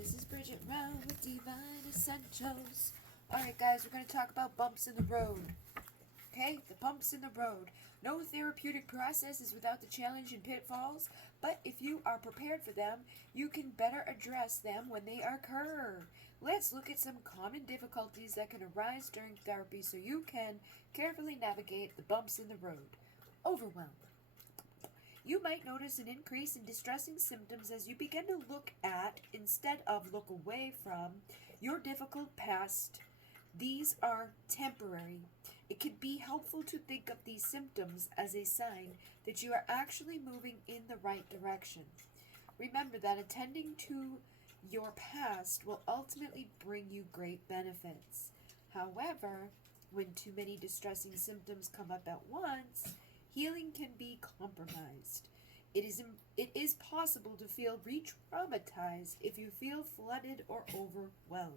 This is Bridget Rowe with Divine Essentials. Alright guys, we're going to talk about bumps in the road. Okay, the bumps in the road. No therapeutic process is without the challenge and pitfalls, but if you are prepared for them, you can better address them when they occur. Let's look at some common difficulties that can arise during therapy so you can carefully navigate the bumps in the road. Overwhelm. You might notice an increase in distressing symptoms as you begin to look at, instead of look away from, your difficult past. These are temporary. It can be helpful to think of these symptoms as a sign that you are actually moving in the right direction. Remember that attending to your past will ultimately bring you great benefits. However, when too many distressing symptoms come up at once, healing can be compromised. It is possible to feel re-traumatized if you feel flooded or overwhelmed.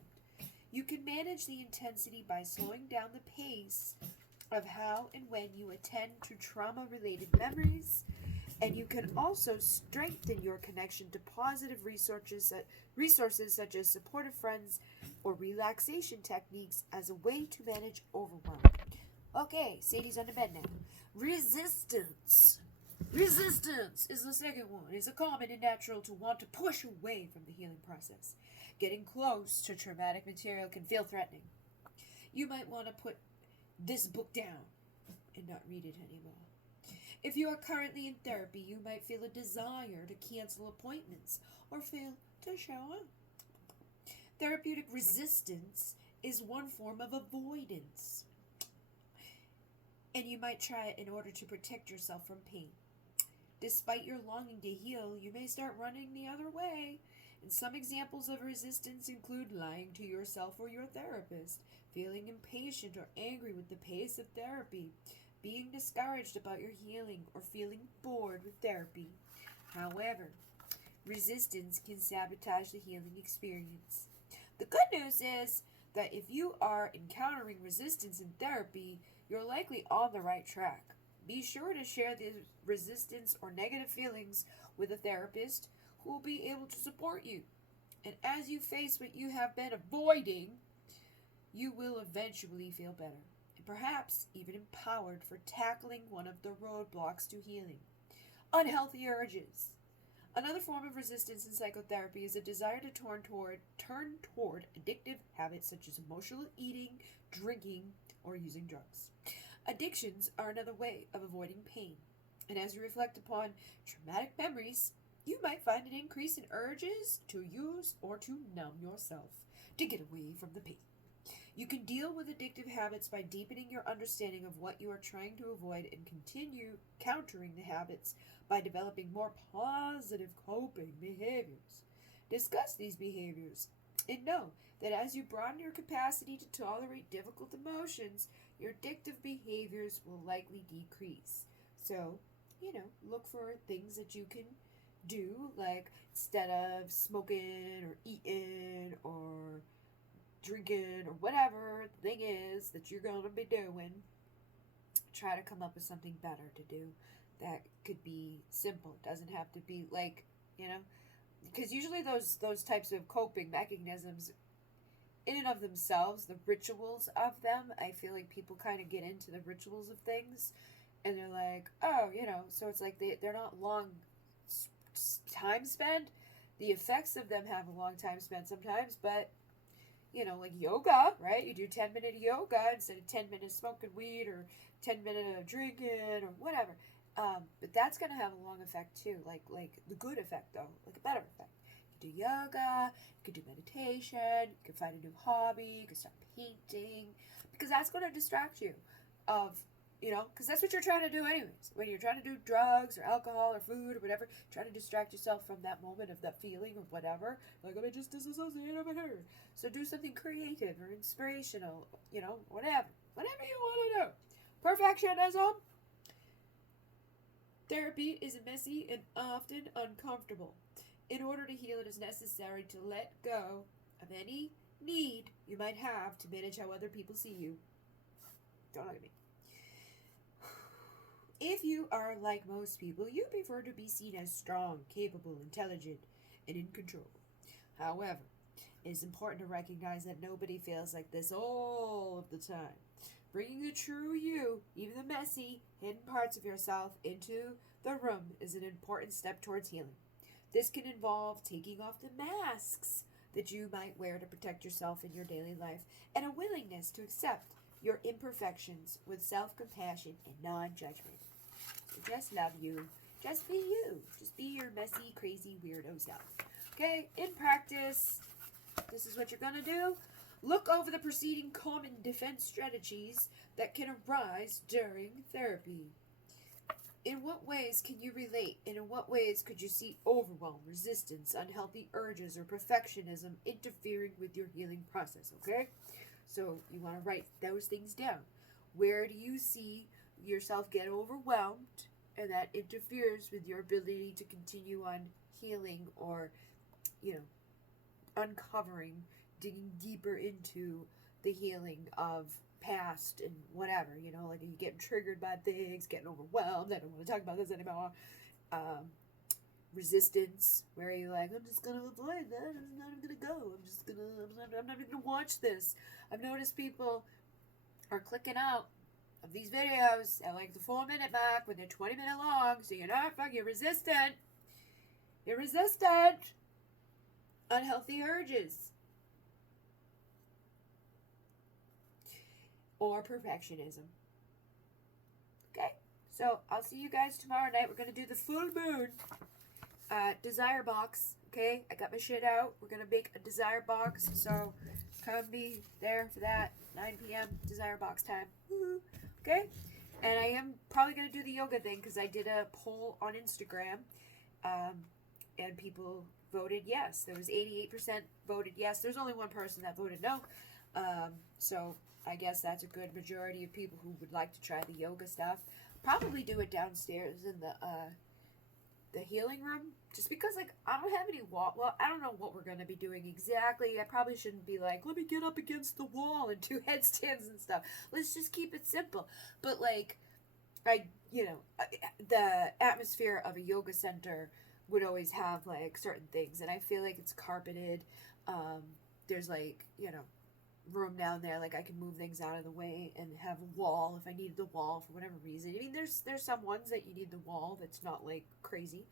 You can manage the intensity by slowing down the pace of how and when you attend to trauma-related memories, and you can also strengthen your connection to positive resources such as supportive friends or relaxation techniques as a way to manage overwhelm. Okay, Sadie's on the bed now. Resistance. Resistance is the second one. It's a common and natural to want to push away from the healing process. Getting close to traumatic material can feel threatening. You might want to put this book down and not read it anymore. If you are currently in therapy, you might feel a desire to cancel appointments or fail to show up. Therapeutic resistance is one form of avoidance, and you might try it in order to protect yourself from pain. Despite your longing to heal, you may start running the other way. And some examples of resistance include lying to yourself or your therapist, feeling impatient or angry with the pace of therapy, being discouraged about your healing, or feeling bored with therapy. However, resistance can sabotage the healing experience. The good news is that if you are encountering resistance in therapy, you're likely on the right track. Be sure to share the resistance or negative feelings with a therapist who will be able to support you. And as you face what you have been avoiding, you will eventually feel better, and perhaps even empowered for tackling one of the roadblocks to healing. Unhealthy urges. Another form of resistance in psychotherapy is a desire to turn toward addictive habits such as emotional eating, drinking, or using drugs. Addictions are another way of avoiding pain, and as you reflect upon traumatic memories, you might find an increase in urges to use or to numb yourself to get away from the pain. You can deal with addictive habits by deepening your understanding of what you are trying to avoid and continue countering the habits by developing more positive coping behaviors. Discuss these behaviors and know that as you broaden your capacity to tolerate difficult emotions, your addictive behaviors will likely decrease. So, look for things that you can do, like instead of smoking or eating or drinking or whatever the thing is that you're going to be doing, try to come up with something better to do that could be simple. It doesn't have to be like, because usually those types of coping mechanisms in and of themselves, the rituals of them, I feel like people kind of get into the rituals of things and they're like, oh, so it's like they're not long time spent. The effects of them have a long time spent sometimes, but like yoga, right? You do 10-minute yoga instead of 10 minutes smoking weed or 10 minutes of drinking or whatever. But that's going to have a long effect too, like the good effect though, like a better effect. You do yoga, you can do meditation, you can find a new hobby, you can start painting, because that's going to distract you of, because that's what you're trying to do anyways. When you're trying to do drugs or alcohol or food or whatever, trying to distract yourself from that moment of that feeling of whatever. Like, let me just disassociate over here. So do something creative or inspirational, whatever. Whatever you want to do. Perfectionism. Therapy is messy and often uncomfortable. In order to heal, it is necessary to let go of any need you might have to manage how other people see you. Don't look at me. If you are like most people, you prefer to be seen as strong, capable, intelligent, and in control. However, it's important to recognize that nobody feels like this all of the time. Bringing the true you, even the messy, hidden parts of yourself, into the room is an important step towards healing. This can involve taking off the masks that you might wear to protect yourself in your daily life, and a willingness to accept your imperfections with self-compassion and non-judgment. So just love you. Just be you. Just be your messy, crazy, weirdo self. Okay? In practice, this is what you're going to do. Look over the preceding common defense strategies that can arise during therapy. In what ways can you relate, and in what ways could you see overwhelm, resistance, unhealthy urges, or perfectionism interfering with your healing process, okay? So you want to write those things down. Where do you see yourself get overwhelmed, and that interferes with your ability to continue on healing or, uncovering, digging deeper into the healing of past and whatever, like you getting triggered by things, getting overwhelmed, I don't want to talk about this anymore. Resistance, where you're like, I'm just gonna avoid that, I'm not even gonna go, I'm not even gonna watch this. I've noticed people are clicking out of these videos at like the 4-minute mark when they're 20-minute long, so you're resistant. You're resistant. Unhealthy urges. Or perfectionism. Okay, so I'll see you guys tomorrow night. We're going to do the full moon desire box. Okay, I got my shit out. We're going to make a desire box, so come be there for that. 9 p.m. desire box time. Woo-hoo. Okay, and I am probably going to do the yoga thing because I did a poll on Instagram, and people voted yes. There was 88% voted yes. There's only one person that voted no. So I guess that's a good majority of people who would like to try the yoga stuff. Probably do it downstairs in the healing room, just because I don't have any wall. Well, I don't know what we're gonna be doing exactly. I probably shouldn't be like, let me get up against the wall and do headstands and stuff. Let's just keep it simple. But the atmosphere of a yoga center would always have certain things, and I feel like it's carpeted. There's room down there, I can move things out of the way and have a wall if I needed the wall for whatever reason. I mean, there's some ones that you need the wall that's not crazy,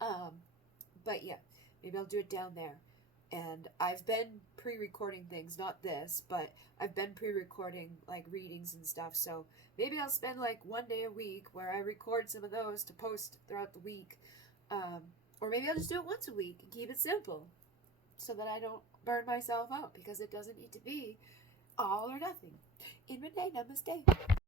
but yeah, maybe I'll do it down there. And I've been pre-recording things, not this, but I've been pre-recording readings and stuff, so maybe I'll spend 1 day a week where I record some of those to post throughout the week, or maybe I'll just do it once a week and keep it simple, so that I don't burn myself out, because it doesn't need to be all or nothing. In Renee, namaste.